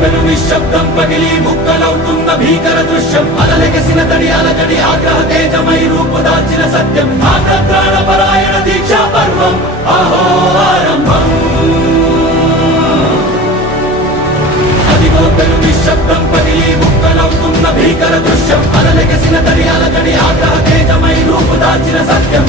పెను నిశ్శబ్దం పగిలి ముక్కలవుతున్న భీకర దృశ్యం అలలెగసిన తడి అలజడి ఆగ్రహ తేజమై రూపుదాల్చిన సత్యం ప్రాణపరాయణ దీక్షా పర్వం అహో ఆరంభం అదిగో పెను నిశ్శబ్దం పగిలి ముక్కలవుతున్న భీకర దృశ్యం అలలెగసిన తడి అలజడి ఆగ్రహ తేజమై రూపుదాల్చిన సత్యం